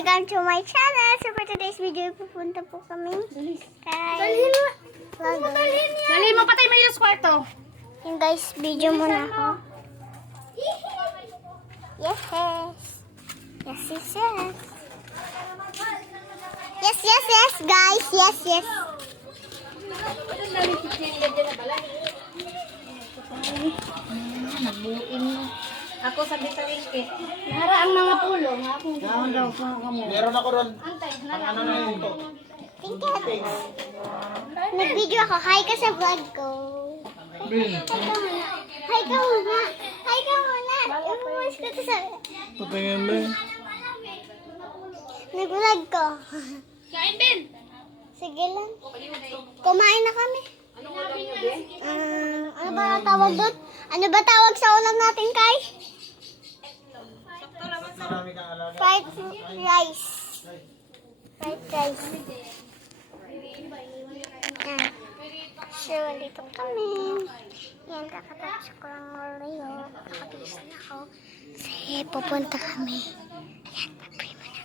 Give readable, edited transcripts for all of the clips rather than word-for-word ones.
Welcome to my channel. So for today's video, pupunta po kami kay Dali mo, patay mo yung kwarto. yung guys, video muna ako. Yes. Yes, guys. Yes. Nagbuin mo. Ako sa bitalingke. Nahara ang mga pulo. Naon daw po kamo. Meron ako ron. Antay, Ang ano na yun to. Tingkat. Nag-video ako. Hi ka sa vlog ko. Hi ka muna. Umuwas ko to sa... Patingin ba? Nag-vlog ko. Kain din. Sige lang. Kumain na kami. Ano ba tawag doon? Ano ba tawag sa ulam natin, Kai? Marami kang alaga. Fried rice. Yan. So, dito kami. Yan, kakatapos ko lang malayo. Nakabis na ako. Kasi pupunta kami. Ayan, mag-pray mo na.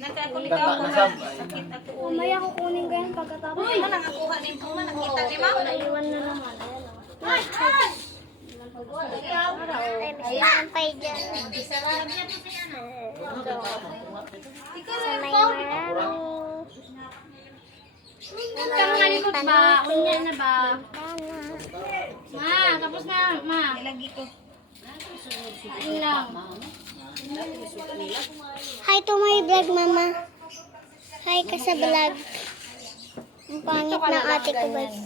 Nagkakulitaw ko na. Sakit ako. Mamaya kukunin ko yan pagkatapos. Uy! Nakakuha din po man. Nakita ni ma. Naiwan na naman. Ayan pa dyan. Sa may marami. Kang malikot ba? Unya na ba? Tana. Ma, tapos na. Ma, ilagi ko. Ayun lang. Hi to my vlog, mama. Hi ka sa vlog. Ang pangit ng ate ko, guys.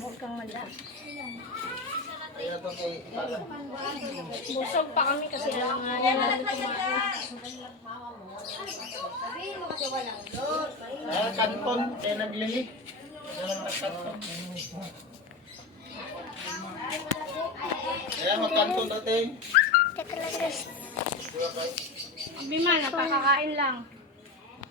Busog pa kami kasi lang nga namin kumain. Ayan, kanton. Kaya naglili. Ayan, magkanton natin. Teka lang, guys. Bima, napakakain lang.